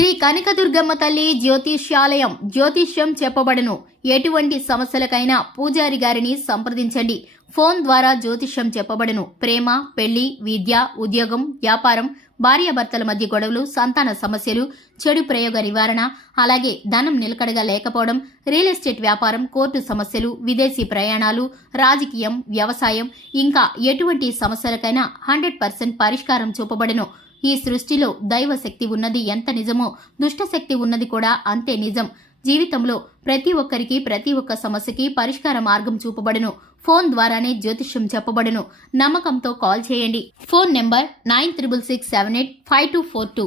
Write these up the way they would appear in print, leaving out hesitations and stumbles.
శ్రీ కనకదుర్గమ్మ తల్లి జ్యోతిష్యాలయం జ్యోతిష్యం చెప్పబడును. ఎటువంటి సమస్యలకైనా పూజారి గారిని సంప్రదించండి. ఫోన్ ద్వారా జ్యోతిష్యం చెప్పబడును. ప్రేమ, పెళ్లి, విద్య, ఉద్యోగం, వ్యాపారం, భార్యాభర్తల మధ్య గొడవలు, సంతాన సమస్యలు, చెడు ప్రయోగ నివారణ, అలాగే ధనం నిలకడగా లేకపోవడం, రియల్ ఎస్టేట్ వ్యాపారం, కోర్టు సమస్యలు, విదేశీ ప్రయాణాలు, రాజకీయం, వ్యవసాయం, ఇంకా ఎటువంటి సమస్యలకైనా 100% పరిష్కారం చూపబడును. ఈ సృష్టిలో దైవశక్తి ఉన్నది ఎంత నిజమో దుష్టశక్తి ఉన్నది కూడా అంతే నిజం. జీవితంలో ప్రతి ఒక్కరికి ప్రతి ఒక్క సమస్యకి పరిష్కార మార్గం చూపబడును. ఫోన్ ద్వారానే జ్యోతిష్యం చెప్పబడును. నమ్మకంతో కాల్ చేయండి. Phone number 9367852242.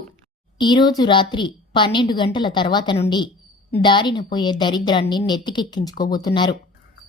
ఈరోజు రాత్రి 12 గంటల తర్వాత నుండి దారిన పోయే దరిద్రాన్ని నెత్తికెక్కించుకోబోతున్నారు.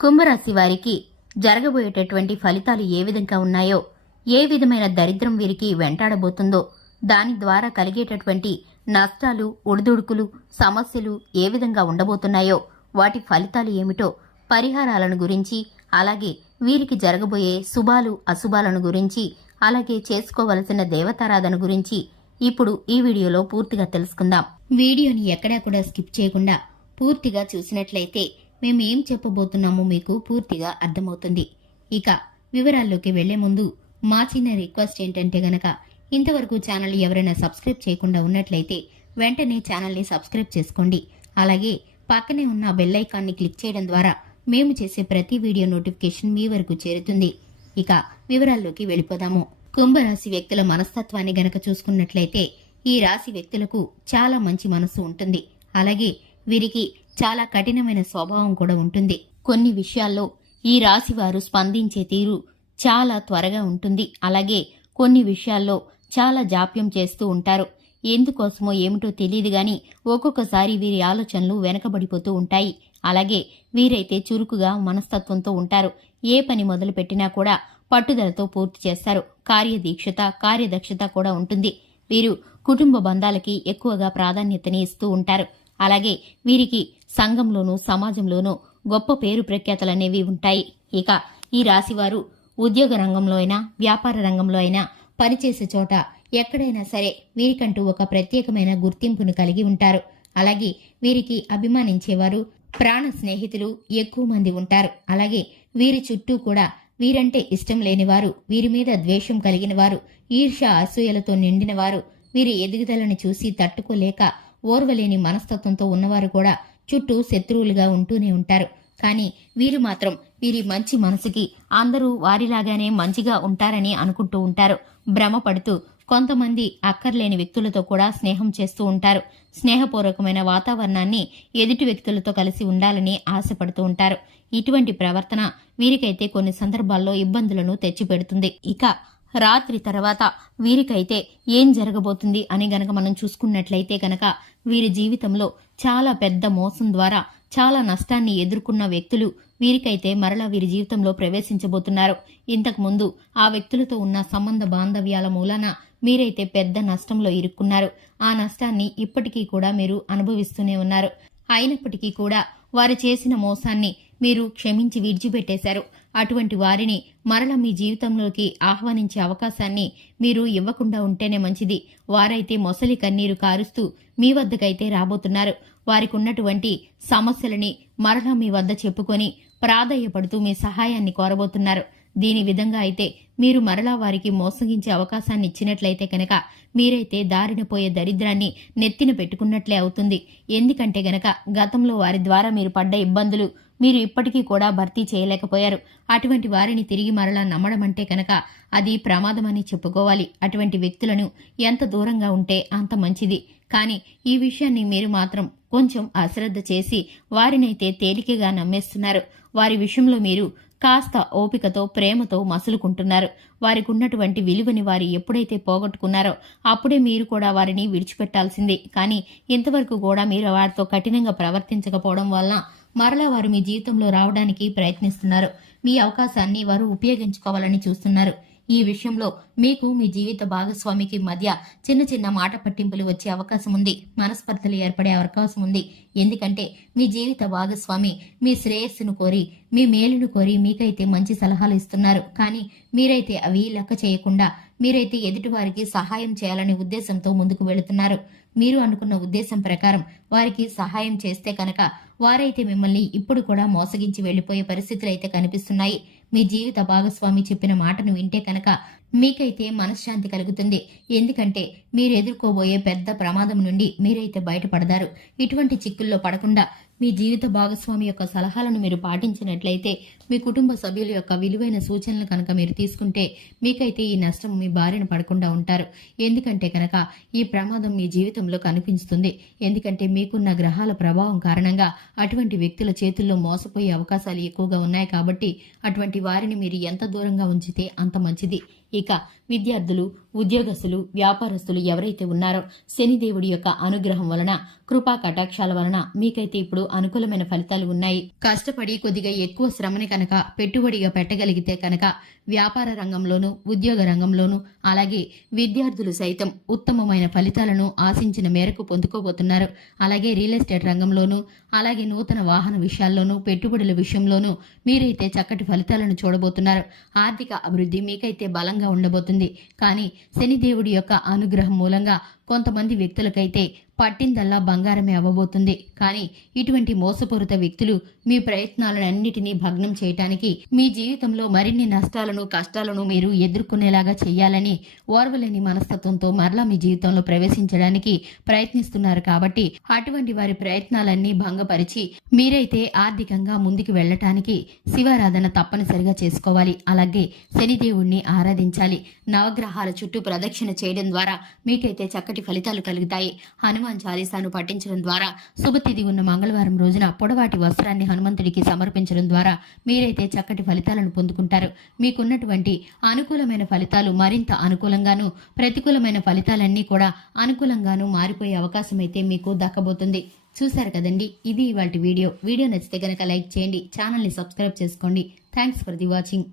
కుంభరాశి వారికి జరగబోయేటటువంటి ఫలితాలు ఏ విధంగా ఉన్నాయో, ఏ విధమైన దరిద్రం వీరికి వెంటాడబోతుందో, దాని ద్వారా కలిగేటటువంటి నష్టాలు, ఒడిదుడుకులు, సమస్యలు ఏ విధంగా ఉండబోతున్నాయో, వాటి ఫలితాలు ఏమిటో, పరిహారాలను గురించి, అలాగే వీరికి జరగబోయే శుభాలు అశుభాలను గురించి, అలాగే చేసుకోవలసిన దేవతారాధన గురించి ఇప్పుడు ఈ వీడియోలో పూర్తిగా తెలుసుకుందాం. వీడియోని ఎక్కడా కూడా స్కిప్ చేయకుండా పూర్తిగా చూసినట్లయితే మేము ఏం చెప్పబోతున్నామో మీకు పూర్తిగా అర్థమవుతుంది. ఇక వివరాల్లోకి వెళ్లే ముందు మా చిన్న రిక్వెస్ట్ ఏంటంటే గనక, ఇంతవరకు ఛానల్ ఎవరైనా సబ్స్క్రైబ్ చేయకుండా ఉన్నట్లయితే వెంటనే ఛానల్ని సబ్స్క్రైబ్ చేసుకోండి. అలాగే పక్కనే ఉన్న బెల్ ఐకాన్ని క్లిక్ చేయడం ద్వారా మేము చేసే ప్రతి వీడియో నోటిఫికేషన్ మీ వరకు చేరుతుంది. ఇక వివరాల్లోకి వెళ్ళిపోదాము. కుంభరాశి వ్యక్తుల మనస్తత్వాన్ని గనక చూసుకున్నట్లయితే ఈ రాశి వ్యక్తులకు చాలా మంచి మనసు ఉంటుంది. అలాగే వీరికి చాలా కఠినమైన స్వభావం కూడా ఉంటుంది. కొన్ని విషయాల్లో ఈ రాశి వారు స్పందించే తీరు చాలా త్వరగా ఉంటుంది. అలాగే కొన్ని విషయాల్లో చాలా జాప్యం చేస్తూ ఉంటారు. ఎందుకోసమో ఏమిటో తెలియదు గాని ఒక్కొక్కసారి వీరి ఆలోచనలు వెనకబడిపోతూ ఉంటాయి. అలాగే వీరైతే చురుకుగా మనస్తత్వంతో ఉంటారు. ఏ పని మొదలు పెట్టినా కూడా పట్టుదలతో పూర్తి చేస్తారు. కార్యదక్షత కూడా ఉంటుంది. వీరు కుటుంబ బంధాలకి ఎక్కువగా ప్రాధాన్యతని ఇస్తూ ఉంటారు. అలాగే వీరికి సంఘంలోనూ సమాజంలోనూ గొప్ప పేరు ప్రఖ్యాతలనేవి ఉంటాయి. ఇక ఈ రాశివారు ఉద్యోగ రంగంలో అయినా, వ్యాపార రంగంలో అయినా, పనిచేసే చోట ఎక్కడైనా సరే వీరికంటూ ఒక ప్రత్యేకమైన గుర్తింపును కలిగి ఉంటారు. అలాగే వీరికి అభిమానించేవారు, ప్రాణ స్నేహితులు ఎక్కువ మంది ఉంటారు. అలాగే వీరి చుట్టూ కూడా వీరంటే ఇష్టం లేనివారు, వీరి మీద ద్వేషం కలిగిన వారు, ఈర్ష్య అసూయలతో నిండిన వారు, వీరి ఎదుగుదలను చూసి తట్టుకోలేక ఓర్వలేని మనస్తత్వంతో ఉన్నవారు కూడా చుట్టూ శత్రువులుగా ఉంటూనే ఉంటారు. కానీ వీరు మాత్రం వీరి మంచి మనసుకి అందరూ వారిలాగానే మంచిగా ఉంటారని అనుకుంటూ ఉంటారు. భ్రమపడుతూ కొంతమంది అక్కర్లేని వ్యక్తులతో కూడా స్నేహం చేస్తూ ఉంటారు. స్నేహపూర్వకమైన వాతావరణాన్ని ఎదుటి వ్యక్తులతో కలిసి ఉండాలని ఆశపడుతూ ఉంటారు. ఇటువంటి ప్రవర్తన వీరికైతే కొన్ని సందర్భాల్లో ఇబ్బందులను తెచ్చిపెడుతుంది. ఇక రాత్రి తర్వాత వీరికైతే ఏం జరగబోతుంది అని గనక మనం చూసుకున్నట్లయితే గనక, వీరి జీవితంలో చాలా పెద్ద మోసం ద్వారా చాలా నష్టాన్ని ఎదుర్కొన్న వ్యక్తులు వీరికైతే మరలా వీరి జీవితంలో ప్రవేశించబోతున్నారు. ఇంతకు ముందు ఆ వ్యక్తులతో ఉన్న సంబంధ బాంధవ్యాల మూలాన మీరైతే పెద్ద నష్టంలో ఇరుక్కున్నారు. ఆ నష్టాన్ని ఇప్పటికీ కూడా మీరు అనుభవిస్తూనే ఉన్నారు. అయినప్పటికీ కూడా వారు చేసిన మోసాన్ని మీరు క్షమించి విడిచిపెట్టేశారు. అటువంటి వారిని మరలా మీ జీవితంలోకి ఆహ్వానించే అవకాశాన్ని మీరు ఇవ్వకుండా ఉంటేనే మంచిది. వారైతే మొసలి కన్నీరు కారుస్తూ మీ వద్దకైతే రాబోతున్నారు. వారికి ఉన్నటువంటి సమస్యలని మరలా మీ వద్ద చెప్పుకొని ప్రాధేయపడుతూ మీ సహాయాన్ని కోరబోతున్నారు. దీని విధంగా అయితే మీరు మరలా వారికి మోసగించే అవకాశాన్ని ఇచ్చినట్లయితే కనుక మీరైతే దారిన పోయే దరిద్రాన్ని నెత్తిన పెట్టుకున్నట్లే అవుతుంది. ఎందుకంటే గనక గతంలో వారి ద్వారా మీరు పడ్డ ఇబ్బందులు మీరు ఇప్పటికీ కూడా భర్తీ చేయలేకపోయారు. అటువంటి వారిని తిరిగి మరలా నమ్మడం అంటే కనుక అది ప్రమాదమని చెప్పుకోవాలి. అటువంటి వ్యక్తులను ఎంత దూరంగా ఉంటే అంత మంచిది. కానీ ఈ విషయాన్ని మీరు మాత్రం కొంచెం అశ్రద్ధ చేసి వారినైతే తేలికగా నమ్మేస్తున్నారు. వారి విషయంలో మీరు కాస్త ఓపికతో, ప్రేమతో మసులుకుంటున్నారు. వారికి ఉన్నటువంటి విలువని వారు ఎప్పుడైతే పోగొట్టుకున్నారో అప్పుడే మీరు కూడా వారిని విడిచిపెట్టాల్సిందే. కానీ ఇంతవరకు కూడా మీరు వారితో కఠినంగా ప్రవర్తించకపోవడం వల్ల మరలా వారు మీ జీవితంలో రావడానికి ప్రయత్నిస్తున్నారు. మీ అవకాశాన్ని వారు ఉపయోగించుకోవాలని చూస్తున్నారు. ఈ విషయంలో మీకు మీ జీవిత భాగస్వామికి మధ్య చిన్న చిన్న మాట పట్టింపులు వచ్చే అవకాశం ఉంది. మనస్పర్ధలు ఏర్పడే అవకాశం ఉంది. ఎందుకంటే మీ జీవిత భాగస్వామి మీ శ్రేయస్సును కోరి, మీ మేలును కోరి మీకైతే మంచి సలహాలు ఇస్తున్నారు. కానీ మీరైతే అవి లెక్క చేయకుండా మీరైతే ఎదుటివారికి సహాయం చేయాలనే ఉద్దేశంతో ముందుకు వెళుతున్నారు. మీరు అనుకున్న ఉద్దేశం ప్రకారం వారికి సహాయం చేస్తే కనుక వారైతే మిమ్మల్ని ఇప్పుడు కూడా మోసగించి వెళ్లిపోయే పరిస్థితులు అయితే కనిపిస్తున్నాయి. మీ జీవిత భాగస్వామి చెప్పిన మాటను వింటే కనుక మీకైతే మనశ్శాంతి కలుగుతుంది. ఎందుకంటే మీరు ఎదుర్కోబోయే పెద్ద ప్రమాదం నుండి మీరైతే బయటపడతారు. ఇటువంటి చిక్కుల్లో పడకుండా మీ జీవిత భాగస్వామి యొక్క సలహాలను మీరు పాటించినట్లయితే, మీ కుటుంబ సభ్యుల యొక్క విలువైన సూచనలు కనుక మీరు తీసుకుంటే మీకైతే ఈ నష్టం మీ బారిన పడకుండా ఉంటారు. ఎందుకంటే కనుక ఈ ప్రమాదం మీ జీవితంలో కనిపిస్తుంది. ఎందుకంటే మీకున్న గ్రహాల ప్రభావం కారణంగా అటువంటి వ్యక్తుల చేతుల్లో మోసపోయే అవకాశాలు ఎక్కువగా ఉన్నాయి. కాబట్టి అటువంటి వారిని మీరు ఎంత దూరంగా ఉంచితే అంత మంచిది. ఇక విద్యార్థులు, ఉద్యోగస్తులు, వ్యాపారస్తులు ఎవరైతే ఉన్నారో శనిదేవుడి యొక్క అనుగ్రహం వలన, కృపా కటాక్షాల వలన మీకైతే ఇప్పుడు అనుకూలమైన ఫలితాలు ఉన్నాయి. కష్టపడి కొద్దిగా ఎక్కువ శ్రమని కనుక పెట్టుబడిగా పెట్టగలిగితే కనుక వ్యాపార రంగంలోనూ, ఉద్యోగ రంగంలోనూ, అలాగే విద్యార్థులు సైతం ఉత్తమమైన ఫలితాలను ఆశించిన మేరకు పొందుకోబోతున్నారు. అలాగే రియల్ ఎస్టేట్ రంగంలోనూ, అలాగే నూతన వాహన విషయాల్లోనూ, పెట్టుబడుల విషయంలోనూ మీరైతే చక్కటి ఫలితాలను చూడబోతున్నారు. ఆర్థిక అభివృద్ధి మీకైతే బలంగా ఉండబోతుంది. కానీ శనిదేవుడి యొక్క అనుగ్రహం మూలంగా కొంతమంది వ్యక్తులకైతే పట్టిందల్లా బంగారమే అవ్వబోతుంది. కానీ ఇటువంటి మోసపూరిత వ్యక్తులు మీ ప్రయత్నాలన్నిటినీ భగ్నం చేయటానికి, మీ జీవితంలో మరిన్ని నష్టాలను, కష్టాలను మీరు ఎదుర్కొనేలాగా చేయాలని ఓర్వలేని మనస్తత్వంతో మరలా మీ జీవితంలో ప్రవేశించడానికి ప్రయత్నిస్తున్నారు. కాబట్టి అటువంటి వారి ప్రయత్నాలన్నీ భంగపరిచి మీరైతే ఆర్థికంగా ముందుకు వెళ్లటానికి శివారాధన తప్పనిసరిగా చేసుకోవాలి. అలాగే శనిదేవుణ్ణి ఆరాధించాలి. నవగ్రహాల చుట్టూ ప్రదక్షిణ చేయడం ద్వారా మీకైతే చక్కటి ఫలితాలు కలుగుతాయి. హనుమాన్ చాలీసాను పఠించడం ద్వారా, శుభతిథి ఉన్న మంగళవారం రోజున పొడవాటి వస్త్రాన్ని హనుమంతుడికి సమర్పించడం ద్వారా మీరైతే చక్కటి ఫలితాలను పొందుకుంటారు. మీకున్నటువంటి అనుకూలమైన ఫలితాలు మరింత అనుకూలంగాను, ప్రతికూలమైన ఫలితాలన్నీ కూడా అనుకూలంగాను మారిపోయే అవకాశం అయితే మీకు దక్కబోతుంది. చూశారు కదండి, ఇది ఇవాల్టి వీడియో. వీడియో నచ్చితే గనక లైక్ చేయండి, ఛానల్ని సబ్స్క్రైబ్ చేసుకోండి. Thanks for the watching.